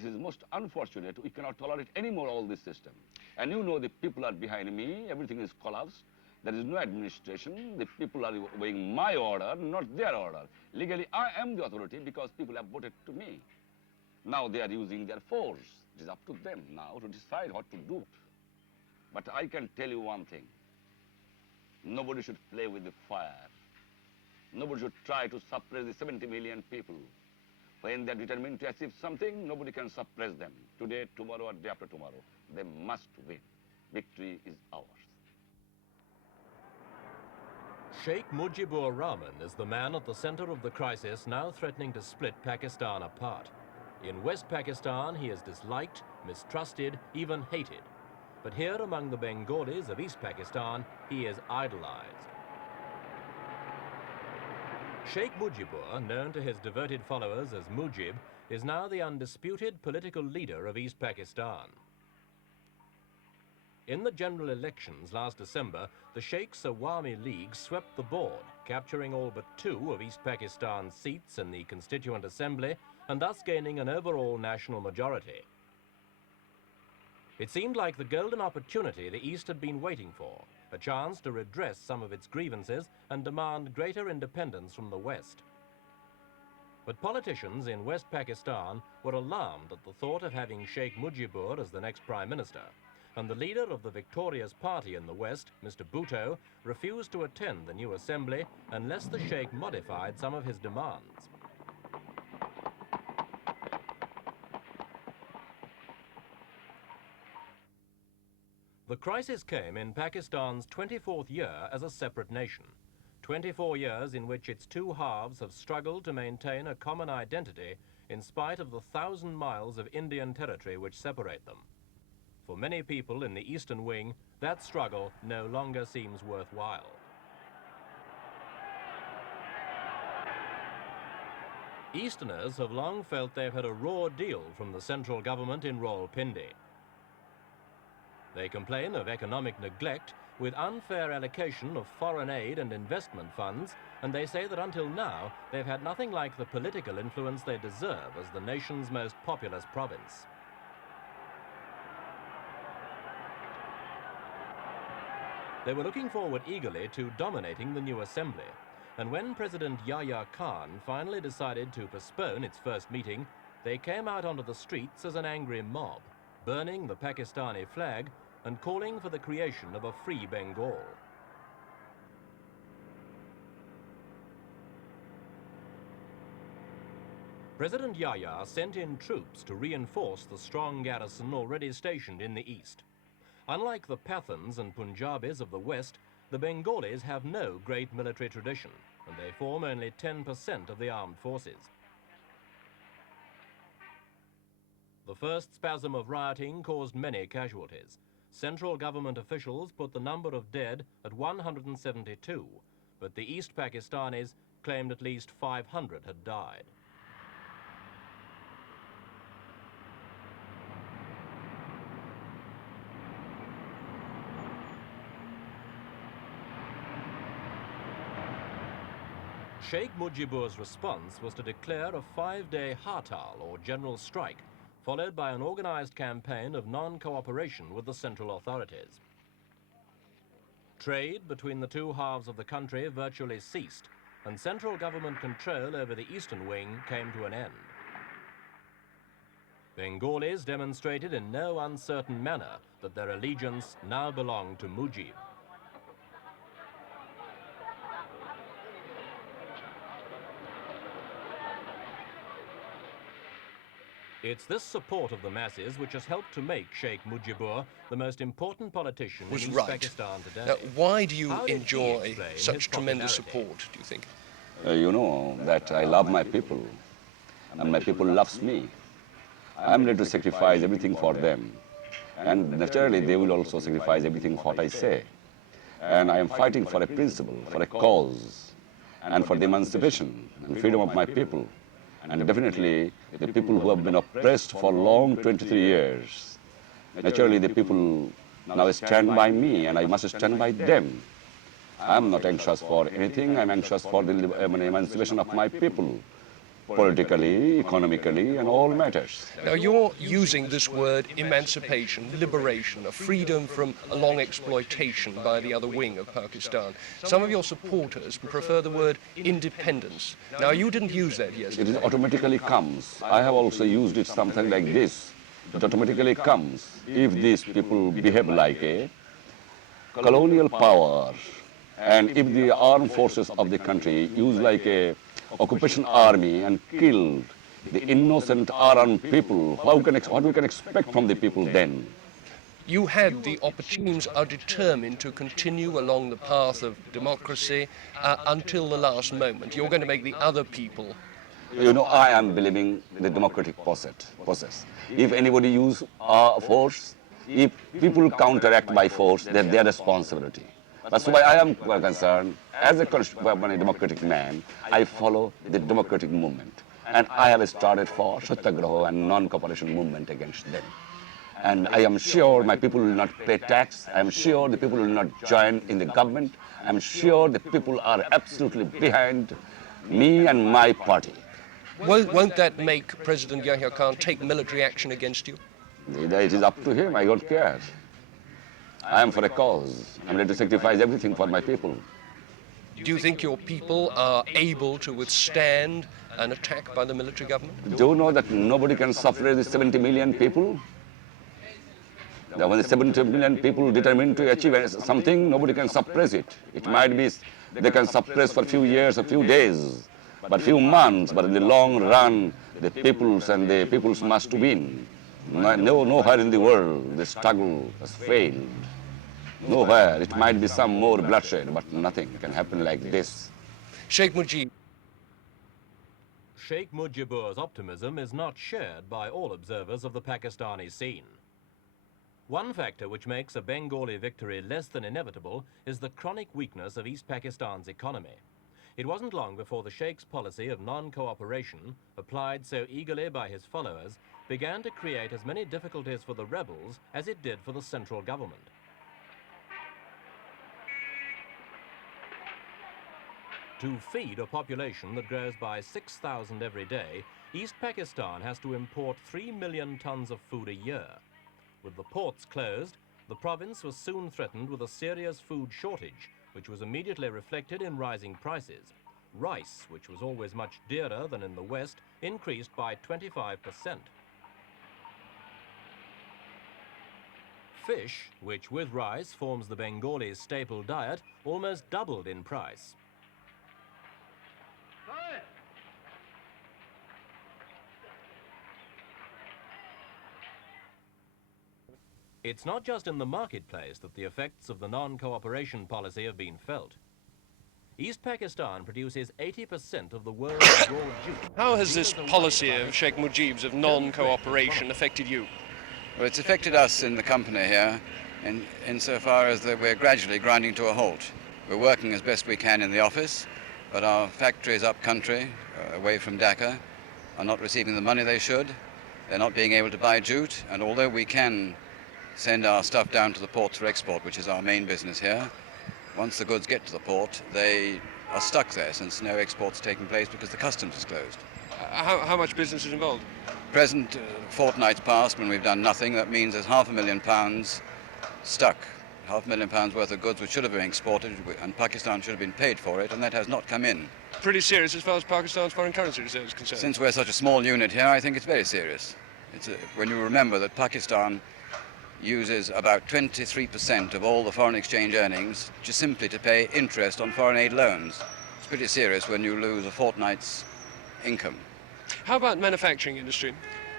This is most unfortunate. We cannot tolerate anymore all this system. And you know the people are behind me. Everything is collapsed. There is no administration. The people are obeying my order, not their order. Legally, I am the authority because people have voted to me. Now they are using their force. It is up to them now to decide what to do. But I can tell you one thing. Nobody should play with the fire. Nobody should try to suppress the 70 million people. When they're determined to achieve something, nobody can suppress them. Today, tomorrow, or day after tomorrow. They must win. Victory is ours. Sheikh Mujibar Rahman is the man at the center of the crisis now threatening to split Pakistan apart. In West Pakistan, he is disliked, mistrusted, even hated. But here among the Bengalis of East Pakistan, he is idolized. Sheikh Mujibar, known to his devoted followers as Mujib, is now the undisputed political leader of East Pakistan. In the general elections last December, the Sheikh's Awami League swept the board, capturing all but 2 of East Pakistan's seats in the Constituent Assembly and thus gaining an overall national majority. It seemed like the golden opportunity the East had been waiting for, a chance to redress some of its grievances and demand greater independence from the West. But politicians in West Pakistan were alarmed at the thought of having Sheikh Mujibar as the next Prime Minister, and the leader of the victorious party in the West, Mr. Bhutto, refused to attend the new assembly unless the Sheikh modified some of his demands. The crisis came in Pakistan's 24th year as a separate nation, 24 years in which its 2 halves have struggled to maintain a common identity in spite of the 1,000 miles of Indian territory which separate them. For many people in the Eastern Wing, that struggle no longer seems worthwhile. Easterners have long felt they've had a raw deal from the central government in Rawalpindi. They complain of economic neglect with unfair allocation of foreign aid and investment funds, and they say that until now they've had nothing like the political influence they deserve as the nation's most populous province. They were looking forward eagerly to dominating the new assembly, and when President Yahya finally decided to postpone its first meeting, they came out onto the streets as an angry mob, burning the Pakistani flag and calling for the creation of a free Bengal. President Yahya sent in troops to reinforce the strong garrison already stationed in the east. Unlike the Pathans and Punjabis of the west, the Bengalis have no great military tradition, and they form only 10% of the armed forces. The first spasm of rioting caused many casualties. Central government officials put the number of dead at 172, but the East Pakistanis claimed at least 500 had died. Sheikh Mujibar's response was to declare a 5-day hartal, or general strike, followed by an organized campaign of non-cooperation with the central authorities. Trade between the 2 halves of the country virtually ceased, and central government control over the eastern wing came to an end. Bengalis demonstrated in no uncertain manner that their allegiance now belonged to Mujib. It's this support of the masses which has helped to make Sheikh Mujibar the most important politician in East Pakistan today. Now, why do you enjoy such tremendous support, do you think? You know that I love my people, and my people loves me. I'm ready to sacrifice everything for them, and naturally they will also sacrifice everything for what I say. And I am fighting for a principle, for a cause, and for the emancipation and freedom of my people. And definitely the people who have been oppressed for long 23 years. Naturally the people now stand by me, and I must stand by them. I'm not anxious for anything. I'm anxious for the emancipation of my people, politically, economically, and all matters. Now, you're using this word emancipation, liberation, a freedom from a long exploitation by the other wing of Pakistan. Some of your supporters prefer the word independence. Now, you didn't use that yesterday. It automatically comes. I have also used it something like this. It automatically comes if these people behave like a colonial power, and if the armed forces of the country use like a occupation army and killed the innocent unarmed people, what we can expect from the people then? You had the opportunities are determined to continue along the path of democracy until the last moment. You're going to make the other people. You know, I am believing the democratic process. If anybody use force, if people counteract by force, that's their responsibility. That's why I am concerned, as a democratic man, I follow the democratic movement. And I have started for Satyagraha and non-cooperation movement against them. And I am sure my people will not pay tax. I am sure the people will not join in the government. I am sure the people are absolutely behind me and my party. Won't that make President Yahya Khan take military action against you? It is up to him. I don't care. I am for a cause. I'm ready to sacrifice everything for my people. Do you think your people are able to withstand an attack by the military government? Do you know that nobody can suppress the 70 million people? That when the 70 million people determined to achieve something, nobody can suppress it. It might be they can suppress for a few years, a few days, but few months, but in the long run, the peoples must win. Nowhere in the world the struggle has failed. Nowhere. It might be some more bloodshed, but nothing can happen like this. Sheikh Mujib. Sheikh Mujibur's optimism is not shared by all observers of the Pakistani scene. One factor which makes a Bengali victory less than inevitable is the chronic weakness of East Pakistan's economy. It wasn't long before the Sheikh's policy of non-cooperation, applied so eagerly by his followers, began to create as many difficulties for the rebels as it did for the central government. To feed a population that grows by 6,000 every day, East Pakistan has to import 3 million tons of food a year. With the ports closed, the province was soon threatened with a serious food shortage, which was immediately reflected in rising prices. Rice, which was always much dearer than in the West, increased by 25%. Fish, which with rice forms the Bengalis' staple diet, almost doubled in price. It's not just in the marketplace that the effects of the non-cooperation policy have been felt. East Pakistan produces 80% of the world's raw jute. How has this policy of Sheikh Mujib's of non-cooperation affected you? Well, it's affected us in the company here insofar as that we're gradually grinding to a halt. We're working as best we can in the office, but our factories up country, away from Dacca, are not receiving the money they should. They're not being able to buy jute, and although we can send our stuff down to the ports for export, which is our main business here, once the goods get to the port, they are stuck there since no export's taking place because the customs is closed. How much business is involved? Present fortnights past when we've done nothing, that means there's £500,000 stuck. £500,000 worth of goods which should have been exported and Pakistan should have been paid for it, and that has not come in. Pretty serious as far as Pakistan's foreign currency reserve is concerned. Since we're such a small unit here, I think it's very serious. When you remember that Pakistan uses about 23% of all the foreign exchange earnings just simply to pay interest on foreign aid loans. It's pretty serious when you lose a fortnight's income. How about manufacturing industry?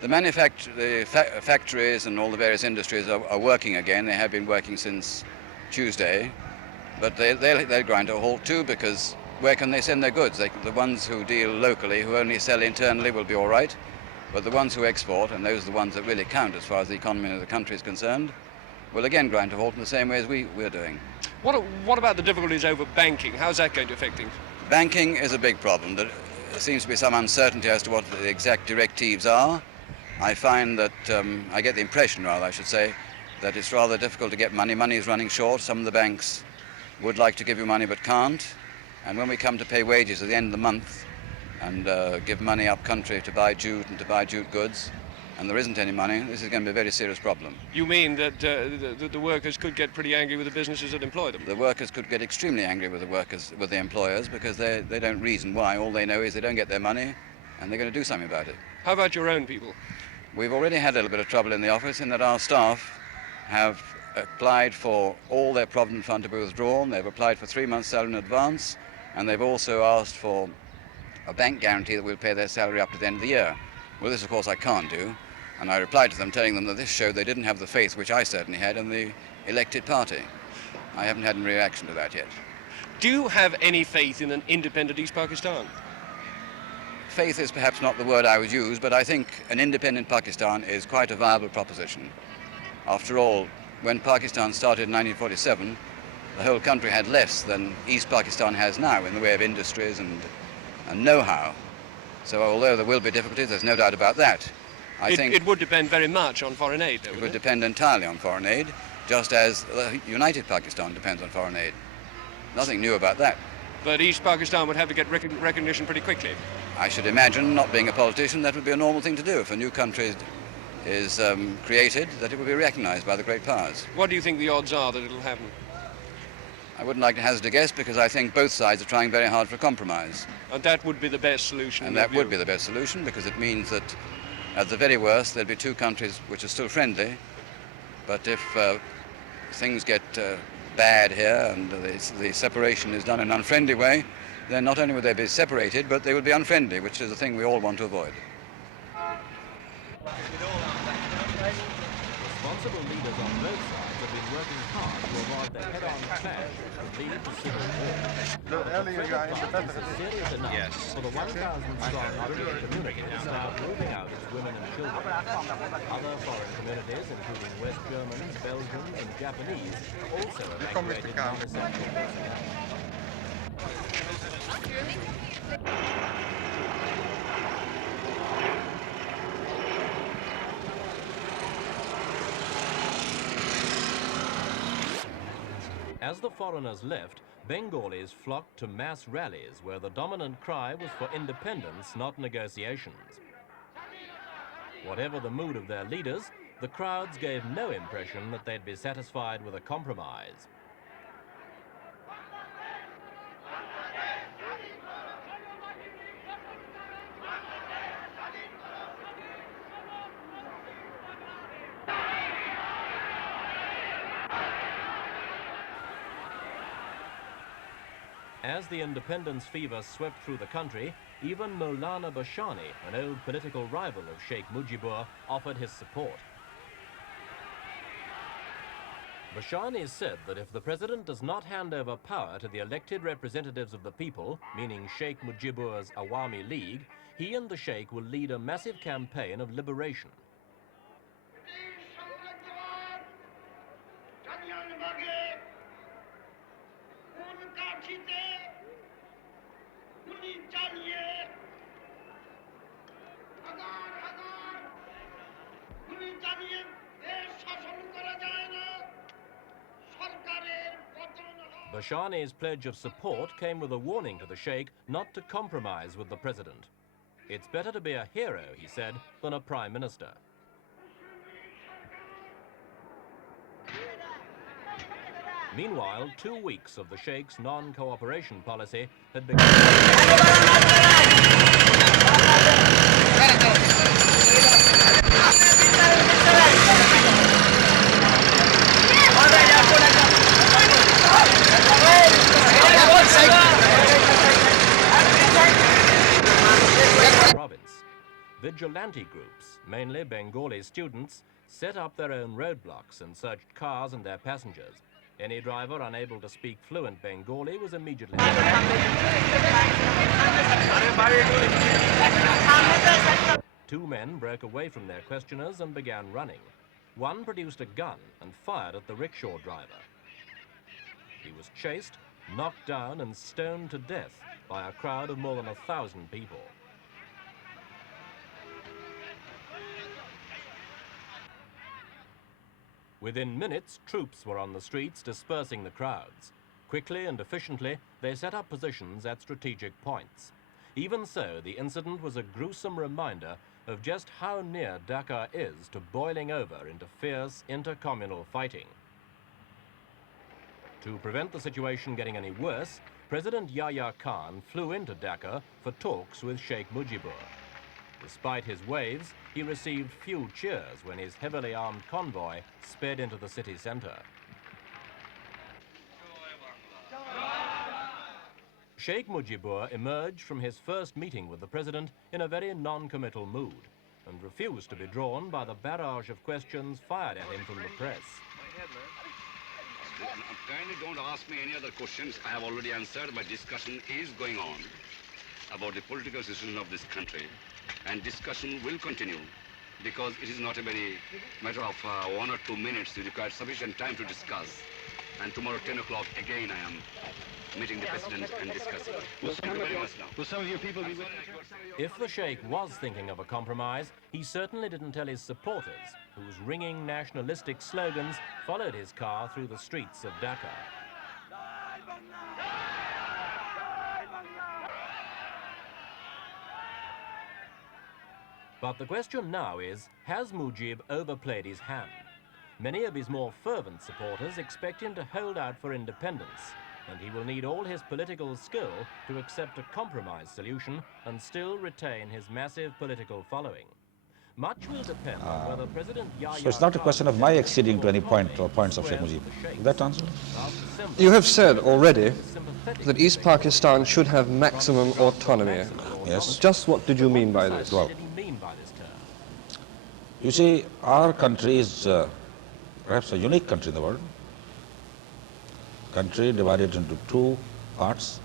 The factories and all the various industries are working again. They have been working since Tuesday, but they'll grind to a halt too, because where can they send their goods? The ones who deal locally, who only sell internally, will be all right. But the ones who export, and those are the ones that really count as far as the economy of the country is concerned, will again grind to a halt in the same way as we're doing. What about the difficulties over banking? How's that going to affect things? Banking is a big problem. There seems to be some uncertainty as to what the exact directives are. I find that, I get the impression, rather, I should say, that it's rather difficult to get money. Money is running short. Some of the banks would like to give you money but can't. And when we come to pay wages at the end of the month, and give money up country to buy jute and to buy jute goods, and there isn't any money, this is going to be a very serious problem. You mean that the workers could get pretty angry with the businesses that employ them? The workers could get extremely angry with the employers, because they don't reason why. All they know is they don't get their money, and they're going to do something about it. How about your own people? We've already had a little bit of trouble in the office in that our staff have applied for all their Provident Fund to be withdrawn. They've applied for 3 months' salary in advance, and they've also asked for a bank guarantee that we'll pay their salary up to the end of the year. Well, this, of course, I can't do, and I replied to them telling them that this showed they didn't have the faith which I certainly had in the elected party. I haven't had any reaction to that yet. Do you have any faith in an independent East Pakistan? Faith is perhaps not the word I would use, but I think an independent Pakistan is quite a viable proposition. After all, when Pakistan started in 1947, the whole country had less than East Pakistan has now in the way of industries and know-how. So although there will be difficulties, there's no doubt about that. I think it would depend very much on foreign aid, though, it would depend entirely on foreign aid, just as united Pakistan depends on foreign aid. Nothing new about that. But East Pakistan would have to get recognition pretty quickly. I should imagine, not being a politician, that would be a normal thing to do. If a new country is created, that it will be recognized by the great powers. What do you think the odds are that it'll happen? I wouldn't like to hazard a guess, because I think both sides are trying very hard for a compromise. And that would be the best solution? And that would be the best solution, because it means that at the very worst there'll be two countries which are still friendly, but if things get bad here and the separation is done in an unfriendly way, then not only will they be separated, but they will be unfriendly, which is a thing we all want to avoid. Responsible leaders on both sides have been working hard to avoid the head-on clash that could lead to civil war. The crisis is serious enough for the 1,000-strong Awami community to start moving out its women and children. Other foreign communities, including West Germans, Belgians and Japanese, also evacuated non-essential personnel. As the foreigners left, Bengalis flocked to mass rallies where the dominant cry was for independence, not negotiations. Whatever the mood of their leaders, the crowds gave no impression that they'd be satisfied with a compromise. As the independence fever swept through the country, even Maulana Bashani, an old political rival of Sheikh Mujibar, offered his support. Bashani said that if the president does not hand over power to the elected representatives of the people, meaning Sheikh Mujibar's Awami League, he and the Sheikh will lead a massive campaign of liberation. Bashani's pledge of support came with a warning to the Sheikh not to compromise with the president. It's better to be a hero, he said, than a prime minister. Meanwhile, 2 weeks of the Sheikh's non-cooperation policy had begun. Province. Vigilante groups, mainly Bengali students, set up their own roadblocks and searched cars and their passengers. Any driver unable to speak fluent Bengali was immediately... 2 men broke away from their questioners and began running. One produced a gun and fired at the rickshaw driver. He was chased, knocked down and stoned to death by a crowd of more than 1,000 people. Within minutes, troops were on the streets dispersing the crowds. Quickly and efficiently, they set up positions at strategic points. Even so, the incident was a gruesome reminder of just how near Dacca is to boiling over into fierce intercommunal fighting. To prevent the situation getting any worse, President Yahya Khan flew into Dacca for talks with Sheikh Mujibar. Despite his waves, he received few cheers when his heavily armed convoy sped into the city centre. Sheikh Mujibar emerged from his first meeting with the president in a very non-committal mood and refused to be drawn by the barrage of questions fired at him from the press. Kindly don't ask me any other questions. I have already answered. My discussion is going on about the political situation of this country, and discussion will continue because it is not a very matter of 1 or 2 minutes. You require sufficient time to discuss. And tomorrow 10 o'clock again I am meeting the president and discussing. Thank you very much now. Will some of your people be with If the Sheikh was thinking of a compromise, he certainly didn't tell his supporters, whose ringing nationalistic slogans followed his car through the streets of Dacca. But the question now is, has Mujib overplayed his hand? Many of his more fervent supporters expect him to hold out for independence, and he will need all his political skill to accept a compromise solution and still retain his massive political following. Much will depend on whether President Yahya... So it's not a question of my acceding to any point or points of Sheikh Mujib. Is that answer? You have said already that East Pakistan should have maximum autonomy. Yes. Just what did you mean by this? Well, you see, our country is perhaps a unique country in the world. Country divided into two parts,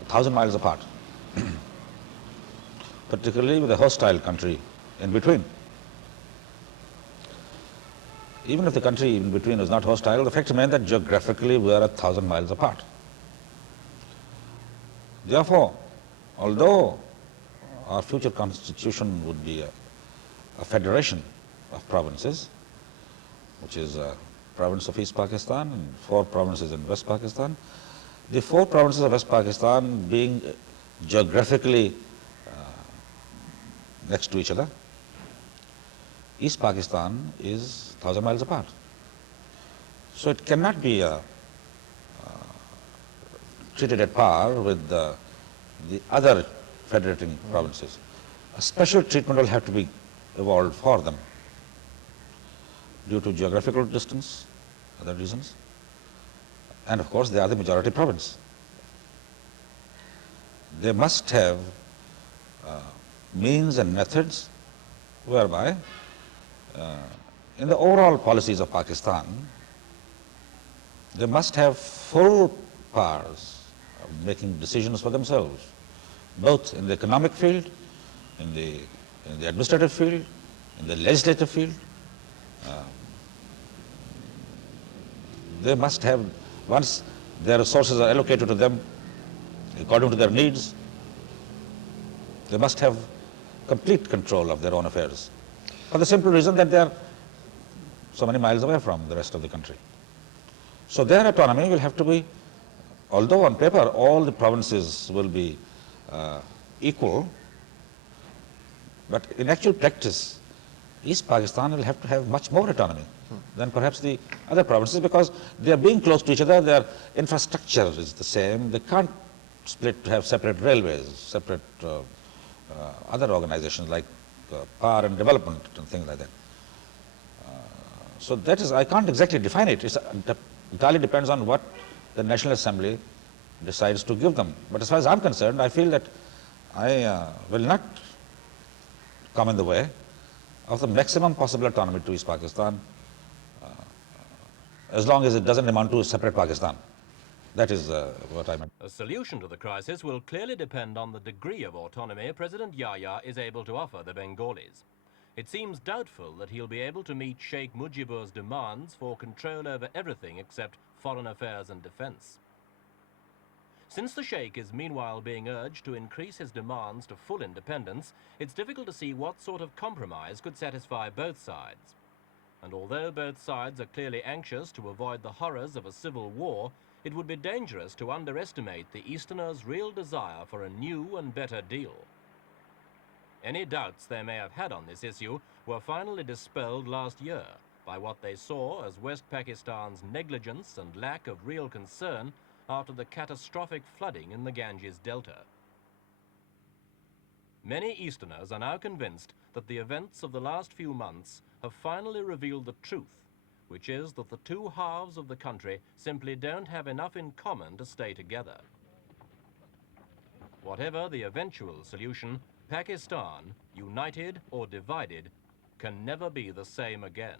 1,000 miles apart, particularly with a hostile country in between. Even if the country in between is not hostile, the fact remains that geographically we are 1,000 miles apart. Therefore, although our future constitution would be a federation of provinces, which is a province of East Pakistan and 4 provinces in West Pakistan, the 4 provinces of West Pakistan being geographically next to each other, East Pakistan is 1,000 miles apart. So it cannot be treated at par with the other federating provinces. A special treatment will have to be evolved for them due to geographical distance, other reasons, and of course they are the majority province. They must have means and methods whereby in the overall policies of Pakistan, they must have full powers of making decisions for themselves, both in the economic field, in the administrative field, in the legislative field. They must have, once their resources are allocated to them according to their needs, they must have complete control of their own affairs, for the simple reason that they are so many miles away from the rest of the country. So their autonomy will have to be, although on paper all the provinces will be equal, but in actual practice, East Pakistan will have to have much more autonomy than perhaps the other provinces, because they are being close to each other, their infrastructure is the same, they can't split to have separate railways, separate other organizations like power and development and things like that. So that is, I can't exactly define it. It entirely depends on what the National Assembly decides to give them. But as far as I'm concerned, I feel that I will not come in the way of the maximum possible autonomy to East Pakistan, as long as it doesn't amount to a separate Pakistan. That is what I meant. A solution to the crisis will clearly depend on the degree of autonomy President Yahya is able to offer the Bengalis. It seems doubtful that he'll be able to meet Sheikh Mujibur's demands for control over everything except foreign affairs and defense. Since the Sheikh is meanwhile being urged to increase his demands to full independence, it's difficult to see what sort of compromise could satisfy both sides. And although both sides are clearly anxious to avoid the horrors of a civil war, it would be dangerous to underestimate the Easterners' real desire for a new and better deal. Any doubts they may have had on this issue were finally dispelled last year by what they saw as West Pakistan's negligence and lack of real concern after the catastrophic flooding in the Ganges Delta. Many Easterners are now convinced that the events of the last few months have finally revealed the truth, which is that the two halves of the country simply don't have enough in common to stay together. Whatever the eventual solution, Pakistan, united or divided, can never be the same again.